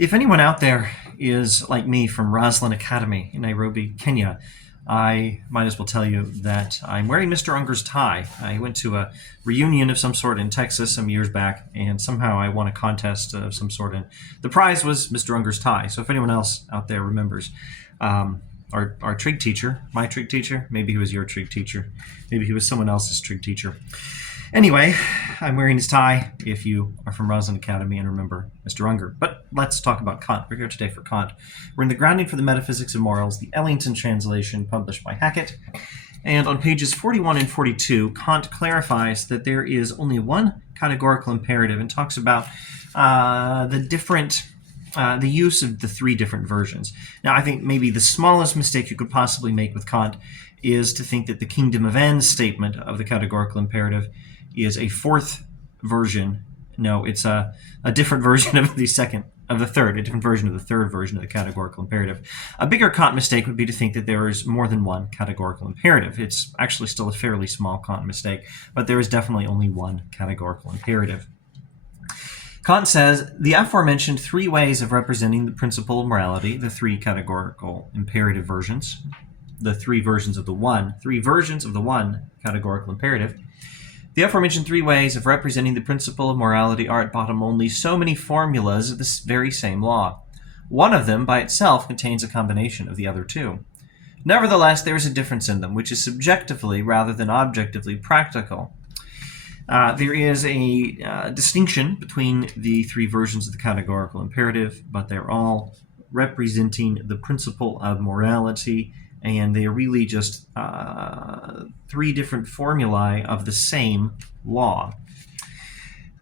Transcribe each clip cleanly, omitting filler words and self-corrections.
If anyone out there is like me from Roslyn Academy in Nairobi, Kenya, I might as well tell you that I'm wearing Mr. Unger's tie. I went to a reunion of some sort in Texas some years back, and somehow I won a contest of some sort, and the prize was Mr. Unger's tie. So if anyone else out there remembers, our trig teacher, my trig teacher, maybe he was your trig teacher, maybe he was someone else's trig teacher. Anyway, I'm wearing his tie if you are from Roslyn Academy and remember Mr. Unger. But let's talk about Kant. We're here today for Kant. We're in the Grounding for the Metaphysics of Morals, the Ellington translation published by Hackett. And on pages 41 and 42, Kant clarifies that there is only one categorical imperative and talks about the use of the three different versions. Now, I think maybe the smallest mistake you could possibly make with Kant is to think that the kingdom of ends statement of the categorical imperative is a fourth version. No, it's a different version of the different version of the third version of the categorical imperative. A bigger Kant mistake would be to think that there is more than one categorical imperative. It's actually still a fairly small Kant mistake, but there is definitely only one categorical imperative. Kant says, the aforementioned three ways of representing the principle of morality, the three categorical imperative versions, the three versions of the one categorical imperative. The aforementioned three ways of representing the principle of morality are at bottom only so many formulas of this very same law. One of them by itself contains a combination of the other two. Nevertheless, there is a difference in them, which is subjectively rather than objectively practical. There is a distinction between the three versions of the categorical imperative, but they're all representing the principle of morality, and they are really just three different formulae of the same law.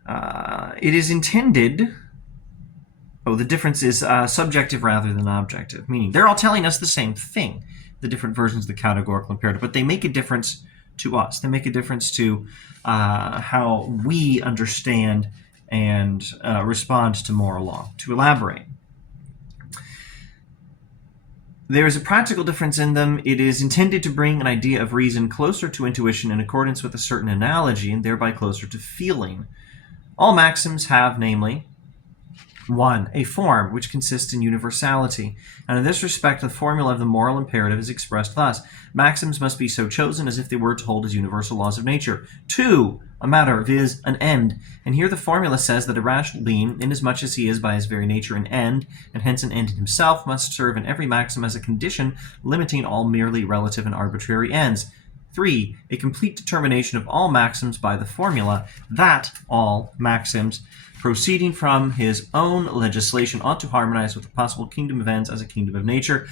It is intended... the difference is subjective rather than objective, meaning they're all telling us the same thing, the different versions of the categorical imperative, but they make a difference to us. They make a difference to how we understand and respond to moral law. To elaborate, there is a practical difference in them. It is intended to bring an idea of reason closer to intuition in accordance with a certain analogy and thereby closer to feeling. All maxims have, namely, 1. A form, which consists in universality, and in this respect the formula of the moral imperative is expressed thus. Maxims must be so chosen as if they were to hold as universal laws of nature. 2. A matter, viz., an end, and here the formula says that a rational being, inasmuch as he is by his very nature an end, and hence an end in himself, must serve in every maxim as a condition limiting all merely relative and arbitrary ends. 3. A complete determination of all maxims by the formula that all maxims proceeding from his own legislation ought to harmonize with the possible kingdom of ends as a kingdom of nature.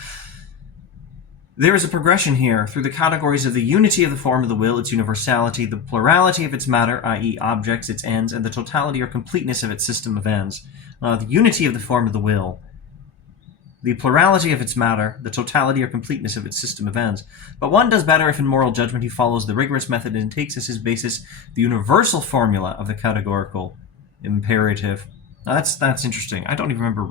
There is a progression here through the categories of the unity of the form of the will, its universality, the plurality of its matter, i.e. objects, its ends, and the totality or completeness of its system of ends. The unity of the form of the will, the plurality of its matter, the totality or completeness of its system of ends. But one does better if in moral judgment he follows the rigorous method and takes as his basis the universal formula of the categorical imperative. Now that's interesting. I don't even remember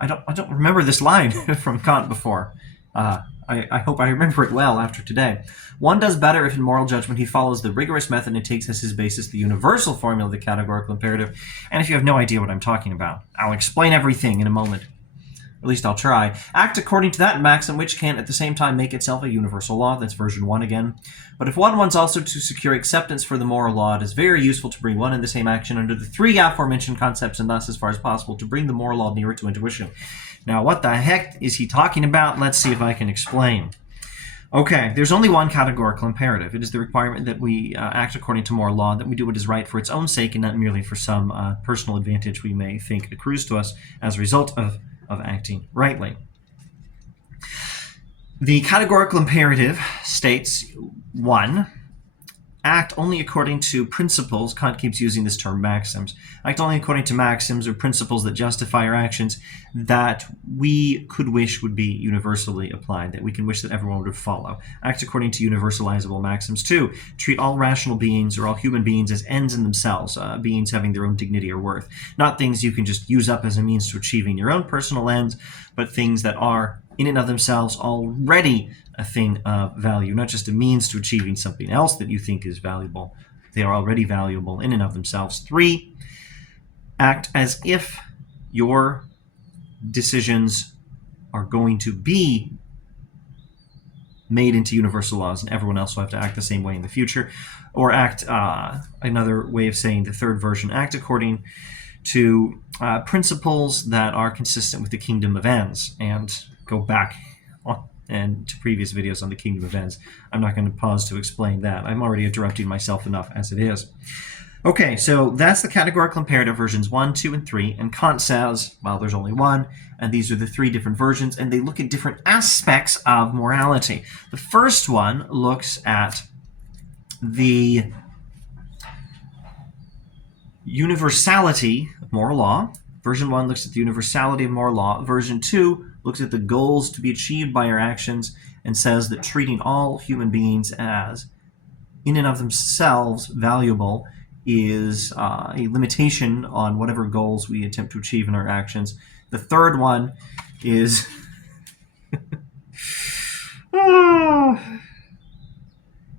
I don't remember this line from Kant before. I hope I remember it well after today. One does better if in moral judgment he follows the rigorous method and takes as his basis the universal formula of the categorical imperative. And if you have no idea what I'm talking about, I'll explain everything in a moment. At least I'll try. Act according to that maxim which can at the same time make itself a universal law. That's version 1 again. But if one wants also to secure acceptance for the moral law, it is very useful to bring one and the same action under the three aforementioned concepts, and thus, as far as possible, to bring the moral law nearer to intuition. Now, what the heck is he talking about? Let's see if I can explain. Okay, there's only one categorical imperative. It is the requirement that we act according to moral law, that we do what is right for its own sake and not merely for some personal advantage we may think accrues to us as a result of acting rightly. The categorical imperative states, 1, act only according to principles. Kant keeps using this term maxims. Act only according to maxims or principles that justify our actions that we could wish would be universally applied, that we can wish that everyone would follow. Act according to universalizable maxims. 2, treat all rational beings or all human beings as ends in themselves, beings having their own dignity or worth. Not things you can just use up as a means to achieving your own personal ends, but things that are in and of themselves already a thing of value, not just a means to achieving something else that you think is valuable. They are already valuable in and of themselves. 3, act as if your decisions are going to be made into universal laws, and everyone else will have to act the same way in the future. Or act, another way of saying the third version, act according to principles that are consistent with the kingdom of ends. And go back and to previous videos on the kingdom of ends. I'm not going to pause to explain that. I'm already interrupting myself enough as it is. Okay, so that's the categorical imperative versions 1, 2, and 3. And Kant says, well, there's only one, and these are the three different versions, and they look at different aspects of morality. The first one looks at the universality of moral law. Version 1 looks at the universality of moral law. Version 2 looks at the goals to be achieved by our actions and says that treating all human beings as in and of themselves valuable is a limitation on whatever goals we attempt to achieve in our actions. The third one is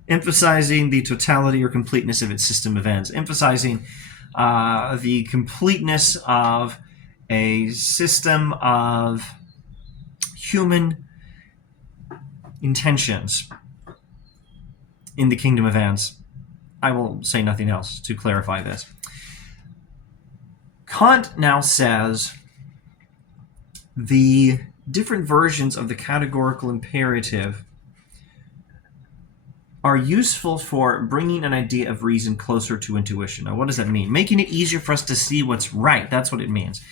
emphasizing the totality or completeness of its system of ends, emphasizing the completeness of a system of human intentions in the kingdom of ends. I will say nothing else to clarify this. Kant now says the different versions of the categorical imperative are useful for bringing an idea of reason closer to intuition. Now, what does that mean? Making it easier for us to see what's right. That's what it means.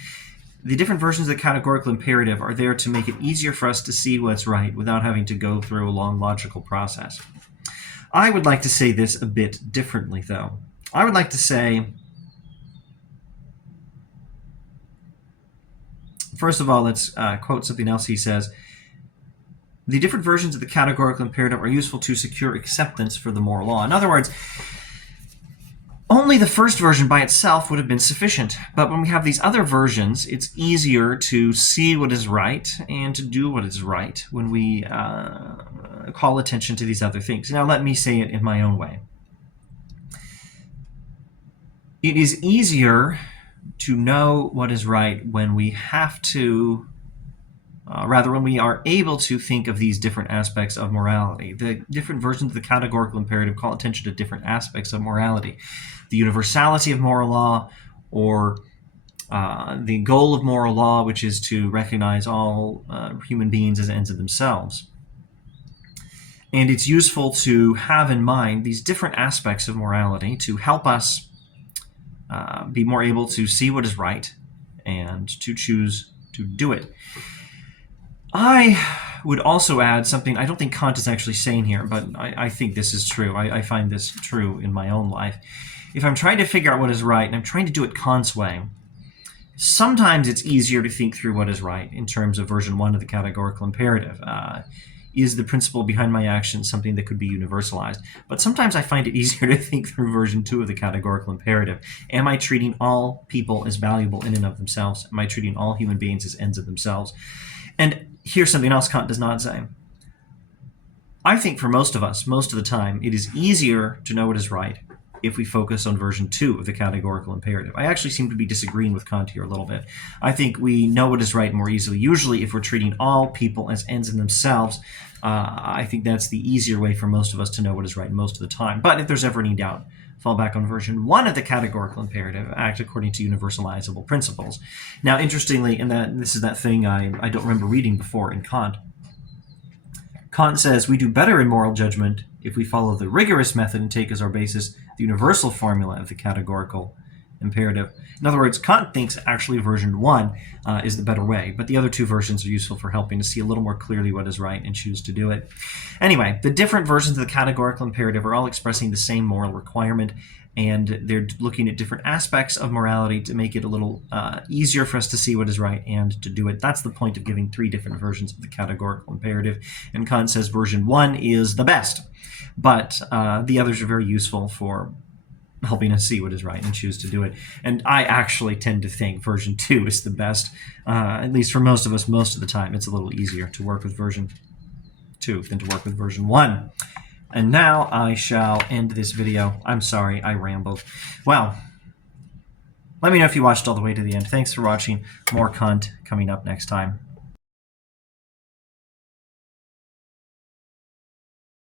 The different versions of the categorical imperative are there to make it easier for us to see what's right without having to go through a long logical process. I would like to say this a bit differently, though. I would like to say, first of all, let's quote something else he says. The different versions of the categorical imperative are useful to secure acceptance for the moral law. In other words, only the first version by itself would have been sufficient. But when we have these other versions, it's easier to see what is right and to do what is right when we call attention to these other things. Now, let me say it in my own way. It is easier to know what is right when we have to when we are able to think of these different aspects of morality. The different versions of the categorical imperative call attention to different aspects of morality. The universality of moral law, or the goal of moral law, which is to recognize all human beings as ends of themselves. And it's useful to have in mind these different aspects of morality to help us be more able to see what is right and to choose to do it. I would also add something I don't think Kant is actually saying here, but I think this is true. I find this true in my own life. If I'm trying to figure out what is right, and I'm trying to do it Kant's way, sometimes it's easier to think through what is right in terms of version 1 of the categorical imperative. Is the principle behind my actions something that could be universalized? But sometimes I find it easier to think through version 2 of the categorical imperative. Am I treating all people as valuable in and of themselves? Am I treating all human beings as ends of themselves? And here's something else Kant does not say. I think for most of us, most of the time, it is easier to know what is right if we focus on version 2 of the categorical imperative. I actually seem to be disagreeing with Kant here a little bit. I think we know what is right more easily, usually if we're treating all people as ends in themselves. I think that's the easier way for most of us to know what is right most of the time. But if there's ever any doubt, fall back on version 1 of the categorical imperative, act according to universalizable principles. Now, interestingly, and this is that thing I don't remember reading before in Kant. Kant says we do better in moral judgment if we follow the rigorous method and take as our basis the universal formula of the categorical imperative. In other words, Kant thinks actually version 1 is the better way, but the other two versions are useful for helping to see a little more clearly what is right and choose to do it. Anyway, the different versions of the categorical imperative are all expressing the same moral requirement, and they're looking at different aspects of morality to make it a little easier for us to see what is right and to do it. That's the point of giving three different versions of the categorical imperative, and Kant says version 1 is the best, but the others are very useful for helping us see what is right and choose to do it. And I actually tend to think version 2 is the best, at least for most of us most of the time. It's a little easier to work with version 2 than to work with version 1. And now I shall end this video. I'm sorry, I rambled. Well, Let me know if you watched all the way to the end. Thanks for watching. More Kant coming up next time.